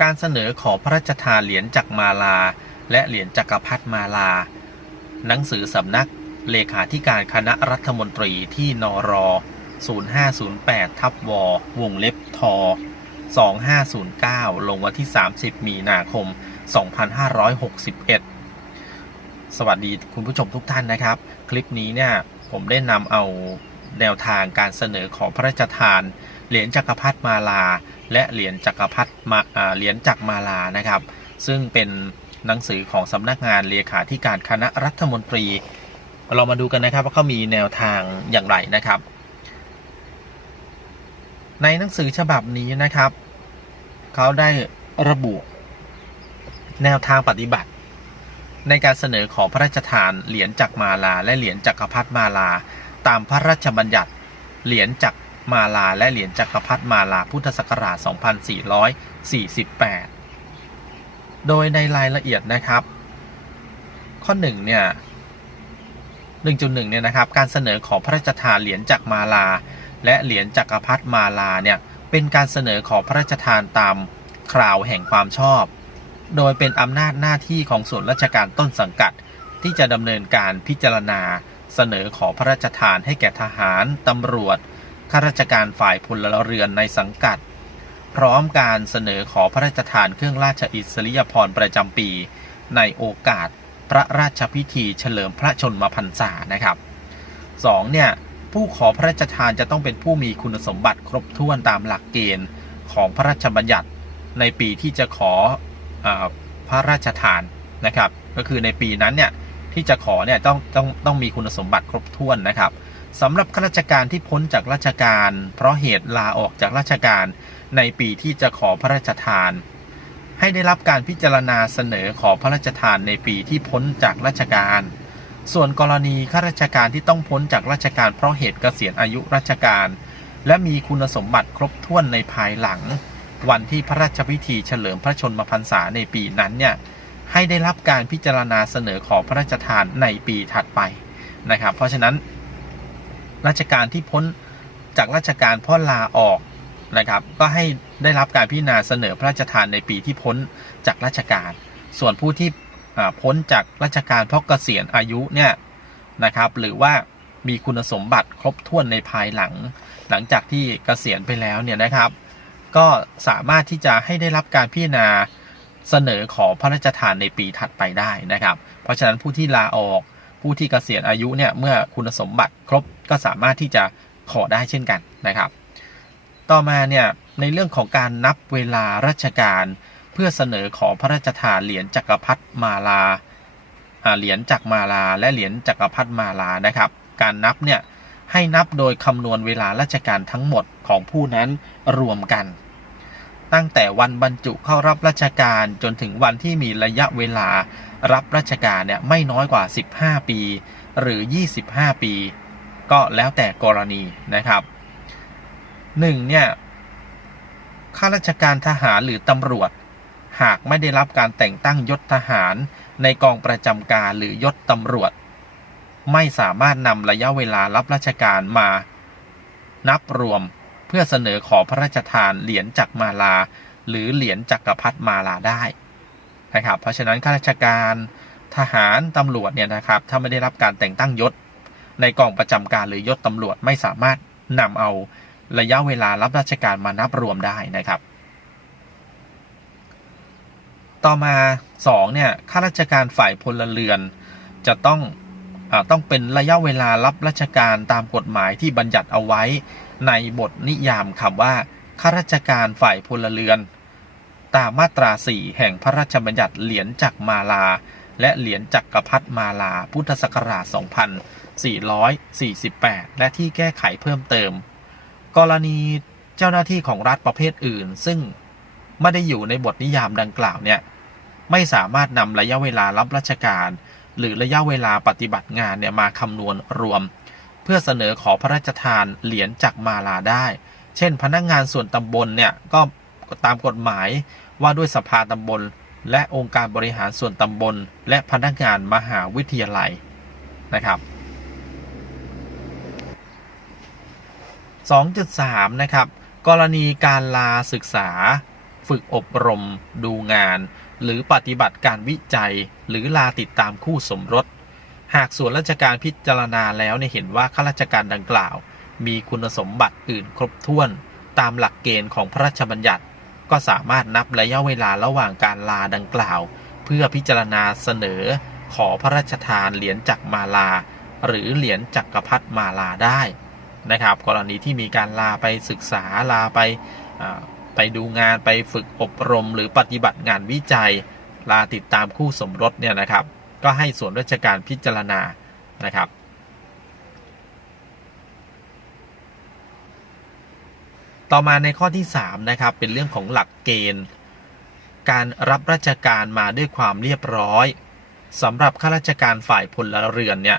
การเสนอขอพระราชทานเหรียญจักรมาลา และเหรียญจักรพรรดิมาลา หนังสือสำนักเลขาธิการคณะรัฐมนตรีที่นร0508 ทับววงเล็บท2509 ลงวันที่ 30 มีนาคม 2561 สวัสดีคุณผู้ชมทุกท่านนะครับ คลิปนี้เนี่ยผมได้นำเอาแนวทางการเสนอขอพระราชทาน เหรียญจักรพรรดิมาลา และเหรียญจักรพรรดิมาอ่าเหรียญจักรมาลานะครับ ซึ่งเป็นหนังสือของสำนักงานเลขาธิการคณะรัฐมนตรี เรามาดูกันนะครับว่าเขามีแนวทางอย่างไรนะครับ ในหนังสือฉบับนี้นะครับเขาได้ระบุแนวทางปฏิบัติ ในการเสนอขอพระราชทานเหรียญจักรมาลา และเหรียญจักรพรรดิมาลา ตามพระราชบัญญัติเหรียญจักร มาลา และเหรียญจักรพรรดิมาลาพุทธศักราช 2448 โดยในรายละเอียดนะครับ ข้อ1เนี่ย1.1เนี่ยนะครับการเสนอขอพระราชทานเหรียญจักรมาลา และเหรียญจักรพรรดิมาลาเนี่ยเป็นการเสนอขอพระราชทานตามคราวแห่งความชอบ โดยเป็นอำนาจหน้าที่ของส่วนราชการต้นสังกัด ที่จะดำเนินการพิจารณา เสนอขอพระราชทานให้แก่ทหารตำรวจ ข้าราชการฝ่ายพลเรือนในสังกัด พร้อมการเสนอขอพระราชทานเครื่องราชอิสริยาภรณ์ประจำปี ในโอกาสพระราชพิธีเฉลิมพระชนมพรรษานะครับ 2. เนี่ยผู้ขอพระราชทานจะต้องเป็นผู้มีคุณสมบัติครบถ้วนตามหลักเกณฑ์ของพระราชบัญญัติในปีที่จะขออาพระราชทานนะครับ ก็คือในปีนั้นเนี่ยที่จะขอเนี่ยต้องต้องต้องมีคุณสมบัติครบถ้วนนะครับ สำหรับข้าราชการที่พ้นจากราชการ เพราะเหตุลาออกจากราชการในปีที่จะขอพระราชทาน ให้ได้รับการพิจารณาเสนอขอพระราชทานในปีที่พ้นจากราชการ ส่วนกรณีข้าราชการที่ต้องพ้นจากราชการเพราะเหตุเกษียณอายุราชการ และมีคุณสมบัติครบถ้วนในภายหลัง วันที่พระราชพิธีเฉลิมพระชนมพรรษาในปีนั้นเนี่ยให้ได้รับการพิจารณาเสนอขอพระราชทานในปีถัดไปนะครับ เพราะฉะนั้น ราชการที่พ้นจากราชการเพราะลาออกนะครับ ก็ให้ได้รับการพิจารณาเสนอพระราชทานในปีที่พ้นจากราชการ ส่วนผู้ที่พ้นจากราชการเพราะเกษียณอายุเนี่ยนะครับหรือว่ามีคุณสมบัติครบถ้วนในภายหลัง หลังจากที่เกษียณไปแล้วเนี่ยนะครับ ก็สามารถที่จะให้ได้รับการพิจารณาเสนอขอพระราชทานในปีถัดไปได้นะครับ เพราะฉะนั้นผู้ที่ลาออก ผู้ที่เกษียณอายุเนี่ยเมื่อคุณสมบัติครบก็สามารถที่จะขอได้เช่นกันนะครับ ต่อมาเนี่ยในเรื่องของการนับเวลาราชการเพื่อเสนอขอพระราชทานเหรียญจักรพรรดิมาลาอ่าเหรียญจักรมาลาและเหรียญจักรพรรดิมาลานะครับ การนับเนี่ยให้นับโดยคำนวณเวลาราชการทั้งหมดของผู้นั้นรวมกัน ตั้งแต่วันบรรจุเข้ารับราชการจนถึงวันที่มีระยะเวลารับราชการเนี่ยไม่น้อยกว่า 15 ปี หรือ 25 ปี ก็แล้วแต่กรณีนะครับ 1. เนี่ยข้าราชการทหารหรือตำรวจ หากไม่ได้รับการแต่งตั้งยศทหารในกองประจำการหรือยศตำรวจ ไม่สามารถนำระยะเวลารับราชการมา นับรวม เพื่อเสนอขอพระราชทานเหรียญจักรมาลา หรือเหรียญจักรพรรดิมาลาได้นะครับเพราะฉะนั้นข้าราชการทหารตำรวจเนี่ยนะครับถ้าไม่ได้รับการแต่งตั้งยศ ในกองประจำการหรือยศตำรวจไม่สามารถนำเอาระยะเวลารับราชการมานับรวมได้นะครับ ต่อมา2เนี่ยข้าราชการฝ่ายพลเรือนจะต้องอต้องเป็นระยะเวลารับราชการตามกฎหมายที่บัญญัติเอาไว้ ในบทนิยามคำว่าข้าราชการฝ่ายพลเรือน ตามมาตรา4แห่งพระราชบัญญัติเหรียญจักรมาลา และเหรียญจักรพรรดิมาลาพุทธศักราช 2448 และที่แก้ไขเพิ่มเติม กรณีเจ้าหน้าที่ของรัฐประเภทอื่น ซึ่งไม่ได้อยู่ในบทนิยามดังกล่าวเนี่ยไม่สามารถนำระยะเวลารับราชการ หรือระยะเวลาปฏิบัติงานเนี่ยมาคำนวณรวม พื่อเสนอขอพระราชทานเหรียญจักมาลาได้ เช่น พนักงานส่วนตำบลเนี่ยก็ตามกฎหมายว่าด้วยสภาตำบล และองค์การบริหารส่วนตำบล และพนักงานมหาวิทยาลัยนะครับ 2.3 นะครับ กรณีการลาศึกษา ฝึกอบรม ดูงาน หรือปฏิบัติการวิจัย หรือลาติดตามคู่สมรส หากส่วนราชการพิจารณาแล้วเนี่ยเห็นว่าข้าราชการดังกล่าว มีคุณสมบัติอื่นครบถ้วน ตามหลักเกณฑ์ของพระราชบัญญัติ ก็สามารถนับระยะเวลาระหว่างการลาดังกล่าว เพื่อพิจารณาเสนอ ขอพระราชทานเหรียญจักรมาลา หรือเหรียญจักรพรรดิมาลาได้นะครับ กรณีที่มีการลาไปศึกษาลาไปไปดูงานไปฝึกอบรม หรือปฏิบัติงานวิจัย ลาติดตามคู่สมรสเนี่ยนะครับ ก็ให้ส่วนราชการพิจารณานะครับ ต่อมาในข้อที่ 3 นะครับ เป็นเรื่องของหลักเกณฑ์ การรับราชการมาด้วยความเรียบร้อยสำหรับข้าราชการฝ่ายพลเรือนเนี่ย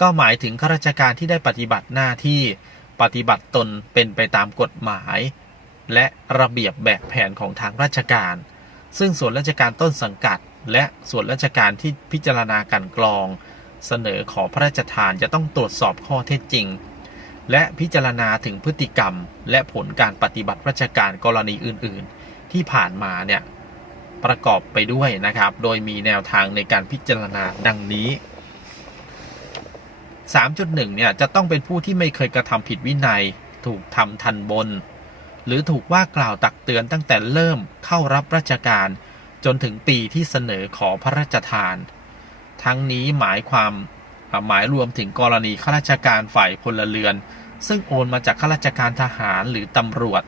ก็หมายถึงข้าราชการที่ได้ปฏิบัติหน้าที่ปฏิบัติตนเป็นไปตามกฎหมาย และระเบียบแบบแผนของทางราชการ ซึ่งส่วนราชการต้นสังกัด และส่วนราชการที่พิจารณาการกรอง เสนอขอพระราชทานจะต้องตรวจสอบข้อเท็จจริง และพิจารณาถึงพฤติกรรม และผลการปฏิบัติราชการกรณีอื่น ๆ ที่ผ่านมาเนี่ยประกอบไปด้วยนะครับ โดยมีแนวทางในการพิจารณาดังนี้ 3.1 เนี่ยจะต้องเป็นผู้ที่ไม่เคยกระทำผิดวินัย ถูกทำทันบน หรือถูกว่ากล่าวตักเตือนตั้งแต่เริ่มเข้ารับราชการ จนถึงปีที่เสนอขอพระราชทาน ทั้งนี้หมายความหมายรวมถึงกรณีข้าราชการฝ่ายพลเรือน ซึ่งโอนมาจากข้าราชการทหารหรือตำรวจ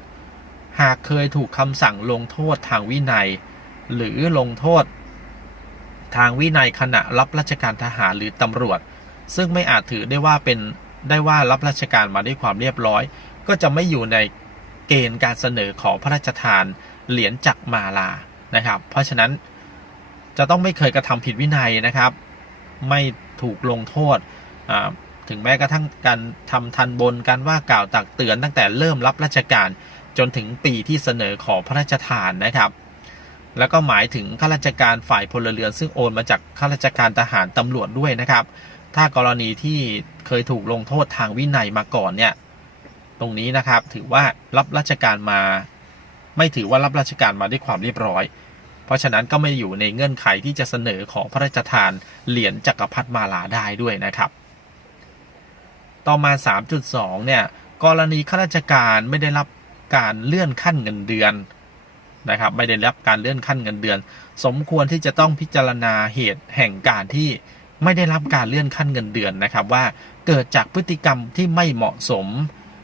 หากเคยถูกคำสั่งลงโทษทางวินัย หรือลงโทษ ทางวินัยขณะรับราชการทหารหรือตำรวจ ซึ่งไม่อาจถือได้ว่าเป็นได้ว่ารับราชการมาด้วยความเรียบร้อย ก็จะไม่อยู่ในเกณฑ์การเสนอขอพระราชทานเหรียญจักรมาลา นะครับ เพราะฉะนั้นจะต้องไม่เคยกระทำผิดวินัยนะครับ ไม่ถูกลงโทษถึงแม้กระทั่งการทำทันบนการว่ากล่าวตักเตือนตั้งแต่เริ่มรับราชการจนถึงปีที่เสนอขอพระราชทานนะครับ แล้วก็หมายถึงข้าราชการฝ่ายพลเรือน ซึ่งโอนมาจากข้าราชการทหารตำรวจด้วยนะครับ ถ้ากรณีที่เคยถูกลงโทษทางวินัยมาก่อนเนี่ย ตรงนี้นะครับถือว่ารับราชการมา ไม่ถือว่ารับราชการมาด้วยความเรียบร้อย เพราะฉะนั้นก็ไม่อยู่ในเงื่อนไขที่จะเสนอขอพระราชทานเหรียญจักรพรรดิมาลาได้ด้วยนะครับ ต่อมา 3.2 เนี่ยกรณีข้าราชการไม่ได้รับการเลื่อนขั้นเงินเดือนนะครับไม่ได้รับการเลื่อนขั้นเงินเดือน สมควรที่จะต้องพิจารณาเหตุแห่งการที่ไม่ได้รับการเลื่อนขั้นเงินเดือนนะครับ ว่าเกิดจากพฤติกรรมที่ไม่เหมาะสม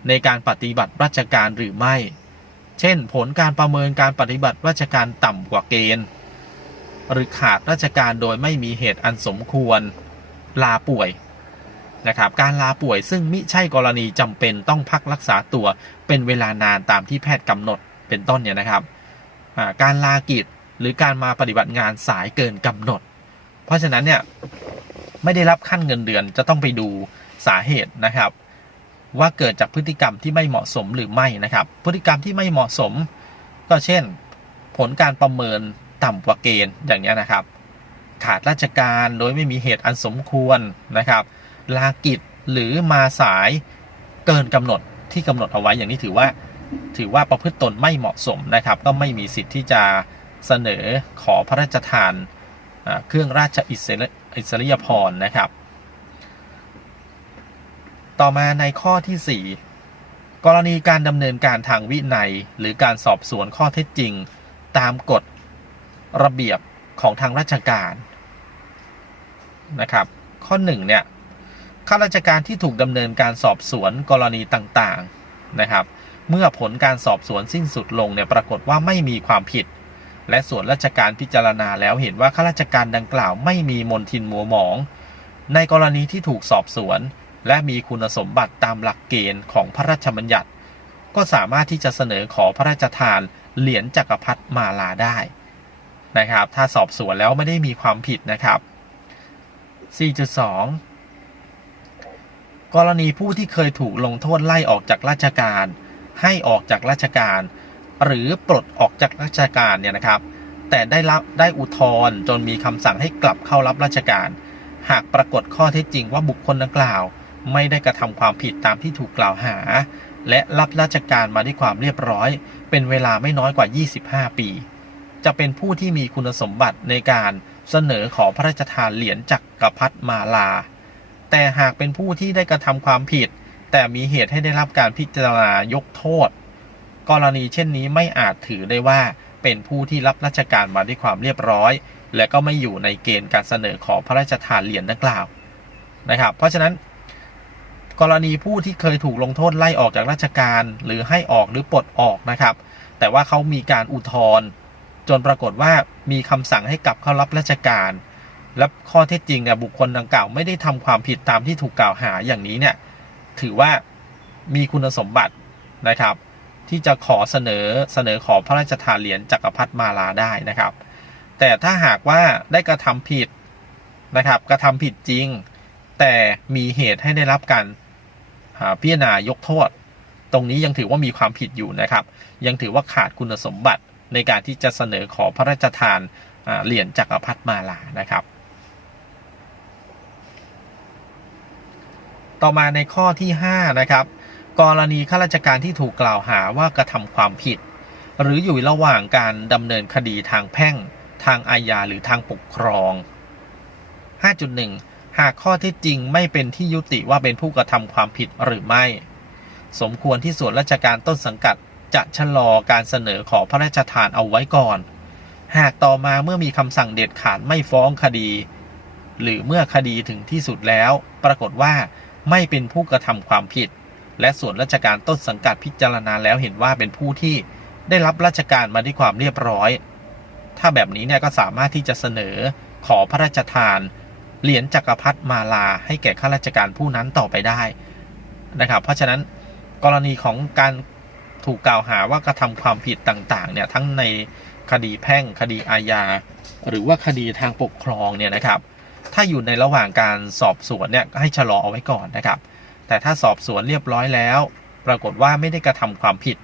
ในการปฏิบัติราชการหรือไม่ เช่น ผลการประเมินการปฏิบัติราชการต่ำกว่าเกณฑ์ หรือขาดราชการโดยไม่มีเหตุอันสมควร ลาป่วยนะครับ การลาป่วยซึ่งมิใช่กรณีจำเป็นต้องพักรักษาตัวเป็นเวลานานตามที่แพทย์กำหนดเป็นต้นเนี่ยนะครับ การลากิจหรือการมาปฏิบัติงานสายเกินกำหนด เพราะฉะนั้นเนี่ยไม่ได้รับขั้นเงินเดือนจะต้องไปดูสาเหตุนะครับ ว่าเกิดจากพฤติกรรมที่ไม่เหมาะสมหรือไม่นะครับ พฤติกรรมที่ไม่เหมาะสม ก็เช่น ผลการประเมินต่ำกว่าเกณฑ์อย่างนี้นะครับ ขาดราชการโดยไม่มีเหตุอันสมควรนะครับ ลากิจหรือมาสายเกินกำหนดที่กำหนดเอาไว้อย่างนี้ถือว่า ถือว่าประพฤติตนไม่เหมาะสมนะครับ ก็ไม่มีสิทธิ์ที่จะเสนอขอพระราชทานเครื่องราชอิสริอิสริยพรนะครับ ต่อมาในข้อที่ 4 กรณีการดำเนินการทางวินัย หรือการสอบสวนข้อเท็จจริง ตามกฎระเบียบของทางราชการนะครับ ข้อ1เนี่ยข้าราชการที่ถูกดำเนินการสอบสวนกรณีต่างๆนะครับ เมื่อผลการสอบสวนสิ้นสุดลงเนี่ยปรากฏว่าไม่มีความผิด และส่วนราชการพิจารณาแล้วเห็นว่าข้าราชการดังกล่าวไม่มีมนทินมัวหมอง ในกรณีที่ถูกสอบสวน และมีคุณสมบัติตามหลักเกณฑ์ของพระราชบัญญัติ ก็สามารถที่จะเสนอขอพระราชทานเหรียญจักรพรรดิมาลาได้นะครับ ถ้าสอบสวนแล้วไม่ได้มีความผิดนะครับ 4.2 กรณีผู้ที่เคยถูกลงโทษไล่ออกจากราชการ ให้ออกจากราชการ หรือปลดออกจากราชการเนี่ยนะครับ แต่ได้รับได้อุทธรณ์จนมีคำสั่งให้กลับเข้ารับราชการ หากปรากฏข้อเท็จจริงว่าบุคคลดังกล่าว ไม่ได้กระทำความผิดตามที่ถูกกล่าวหา และรับราชการมาด้วยความเรียบร้อย เป็นเวลาไม่น้อยกว่า 25 ปี จะเป็นผู้ที่มีคุณสมบัติในการเสนอขอพระราชทานเหรียญจักรพรรดิมาลา แต่หากเป็นผู้ที่ได้กระทำความผิด แต่มีเหตุให้ได้รับการพิจารณายกโทษ กรณีเช่นนี้ไม่อาจถือได้ว่าเป็นผู้ที่รับราชการมาด้วยความเรียบร้อย และก็ไม่อยู่ในเกณฑ์การเสนอขอพระราชทานเหรียญดังกล่าวนะครับ เพราะฉะนั้น กรณีผู้ที่เคยถูกลงโทษไล่ออกจากราชการ หรือให้ออกหรือปลดออกนะครับ แต่ว่าเขามีการอุทธรณ์จนปรากฏว่ามีคำสั่งให้กลับเข้ารับราชการ และข้อเท็จจริงเนี่ยบุคคลดังกล่าวไม่ได้ทำความผิดตามที่ถูกกล่าวหาอย่างนี้เนี่ยถือว่ามีคุณสมบัตินะครับ ที่จะขอเสนอเสนอขอพระราชทานเหรียญจักรพรรดิมาลาได้นะครับ แต่ถ้าหากว่าได้กระทำผิดนะครับ กระทำผิดจริง แต่มีเหตุให้ได้รับการ พิจารณายกโทษ ตรงนี้ยังถือว่ามีความผิดอยู่นะครับ ยังถือว่าขาดคุณสมบัติในการที่จะเสนอขอพระราชทานาเหรียญจักรพรรดิมาลานะครับ ต่อมาในข้อที่ 5 นะครับ กรณีข้าราชการที่ถูกกล่าวหาว่ากระทำความผิด หรืออยู่ระหว่างการดำเนินคดีทางแพ่ง ทางอาญาหรือทางปกครอง 5.1 หากข้อท็จจริงไม่เป็นที่ยุติว่าเป็นผู้กระทำความผิดหรือไม่ สมควรที่ส่วนราชการต้นสังกัดจะชะลอการเสนอขอพระราชทานเอาไว้ก่อน หากต่อมาเมื่อมีคำสั่งเด็ดขาดไม่ฟ้องคดี หรือเมื่อคดีถึงที่สุดแล้ว ปรากฏว่าไม่เป็นผู้กระทำความผิด และส่วนราชการต้นสังกัดพิจารณาแล้วเห็นว่าเป็นผู้ที่ได้รับราชการมาด้วยความเรียบร้อย ถ้าแบบนี้เนี่ยก็สามารถที่จะเสนอขอพระราชทาน เหรียญจักรพรรดิมาลาให้แก่ข้าราชการผู้นั้นต่อไปได้นะครับ เพราะฉะนั้นกรณีของการถูกกล่าวหาว่ากระทำความผิดต่างๆเนี่ยทั้งในคดีแพ่งคดีอาญา หรือว่าคดีทางปกครองเนี่ยนะครับ ถ้าอยู่ในระหว่างการสอบสวนเนี่ยให้ชะลอเอาไว้ก่อนนะครับ แต่ถ้าสอบสวนเรียบร้อยแล้ว ปรากฏว่าไม่ได้กระทำความผิด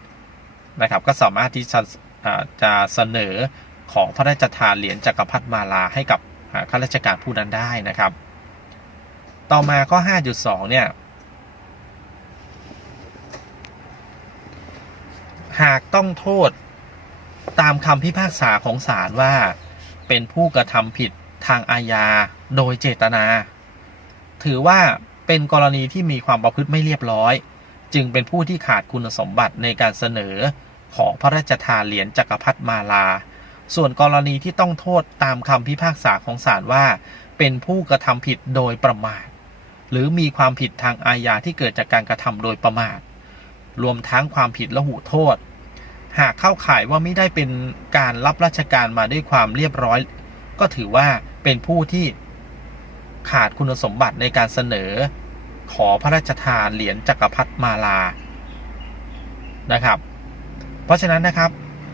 นะครับ ก็สามารถที่จะจะเสนอของพระราชทานเหรียญจักรพรรดิมาลาให้กับ ข้าราชการผู้นั้นได้นะครับ ต่อมาข้อ 5.2 เนี่ย หากต้องโทษตามคำพิพากษาของศาลว่าเป็นผู้กระทำผิดทางอาญาโดยเจตนา ถือว่าเป็นกรณีที่มีความประพฤติไม่เรียบร้อย จึงเป็นผู้ที่ขาดคุณสมบัติในการเสนอขอพระราชทานเหรียญจักรพรรดิมาลา ส่วนกรณีที่ต้องโทษตามคำพิพากษาของศาลว่า เป็นผู้กระทำผิดโดยประมาท หรือมีความผิดทางอาญาที่เกิดจากการกระทำโดยประมาท รวมทั้งความผิดละหูโทษ หากเข้าข่ายว่าไม่ได้เป็นการรับราชการมาด้วยความเรียบร้อย ก็ถือว่าเป็นผู้ที่ขาดคุณสมบัติในการเสนอ ขอพระราชทานเหรียญจักรพรรดิมาลานะครับ เพราะฉะนั้นนะครับ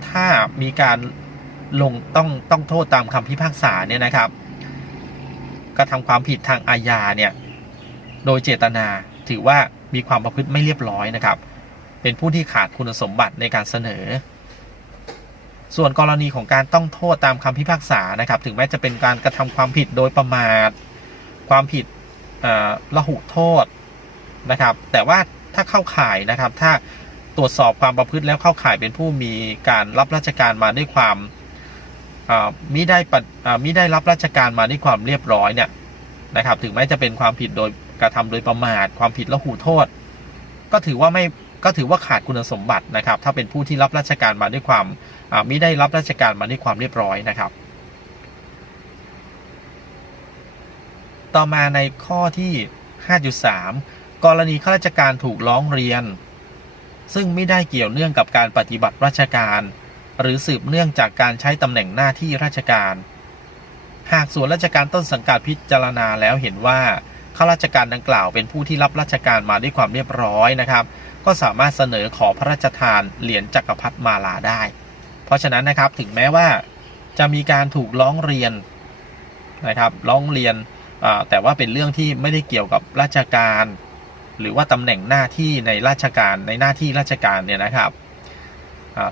ถ้ามีการ ลงต้องต้องโทษตามคำพิพากษาเนี่ยนะครับกระทำความผิดทางอาญาเนี่ยโดยเจตนาถือว่ามีความประพฤติไม่เรียบร้อยนะครับ เป็นผู้ที่ขาดคุณสมบัติในการเสนอ ส่วนกรณีของการต้องโทษตามคำพิพากษานะครับ ถึงแม้จะเป็นการกระทำความผิดโดยประมาท ความผิดละหุโทษนะครับ แต่ว่าถ้าเข้าข่ายนะครับ ถ้าตรวจสอบความประพฤติแล้วเข้าข่ายเป็นผู้มีการรับราชการมาด้วยความ มิได้ปมิได้รับราชการมาด้วยความเรียบร้อยเนี่ยนะครับ ถึงแม้จะเป็นความผิดโดยกระทำโดยประมาทความผิดละหุโทษ ก็ถือว่าไม่ก็ถือว่าขาดคุณสมบัตินะครับ ถ้าเป็นผู้ที่รับราชการมาด้วยความมิได้รับราชการมาด้วยความเรียบร้อยนะครับ ต่อมาในข้อที่ 5.3 กรณีข้าราชการถูกร้องเรียน ซึ่งไม่ได้เกี่ยวเนื่องกับการปฏิบัติราชการ หรือสืบเนื่องจากการใช้ตำแหน่งหน้าที่ราชการ หากส่วนราชการต้นสังกัดพิจารณาแล้วเห็นว่าข้าราชการดังกล่าวเป็นผู้ที่รับราชการมาด้วยความเรียบร้อยนะครับ ก็สามารถเสนอขอพระราชทานเหรียญจักรพรรดิมาลาได้ เพราะฉะนั้นนะครับถึงแม้ว่าจะมีการถูกร้องเรียนนะครับร้องเรียนแต่ว่าเป็นเรื่องที่ไม่ได้เกี่ยวกับราชการ หรือว่าตำแหน่งหน้าที่ในราชการในหน้าที่ราชการเนี่ยนะครับ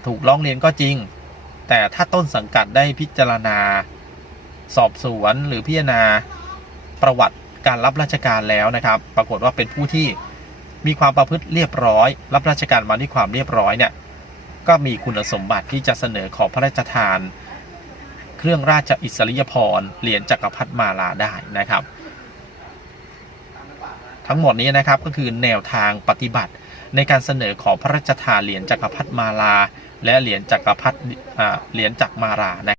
ถูกร้องเรียนก็จริง แต่ถ้าต้นสังกัดได้พิจารณา สอบสวนหรือพิจารณาประวัติการรับราชการแล้วนะครับ ปรากฏว่าเป็นผู้ที่มีความประพฤติเรียบร้อย รับราชการมาด้วยความเรียบร้อยเนี่ยก็มีคุณสมบัติที่จะเสนอขอพระราชทาน เครื่องราชอิสริยาภรณ์เหรียญจักรพรรดิมาลาได้นะครับ ทั้งหมดนี้นะครับก็คือแนวทางปฏิบัติ ในการเสนอขอพระราชทานเหรียญจักรพรรดิมาลา และเหรียญจักรพรรดิเหรียญจักรมาราน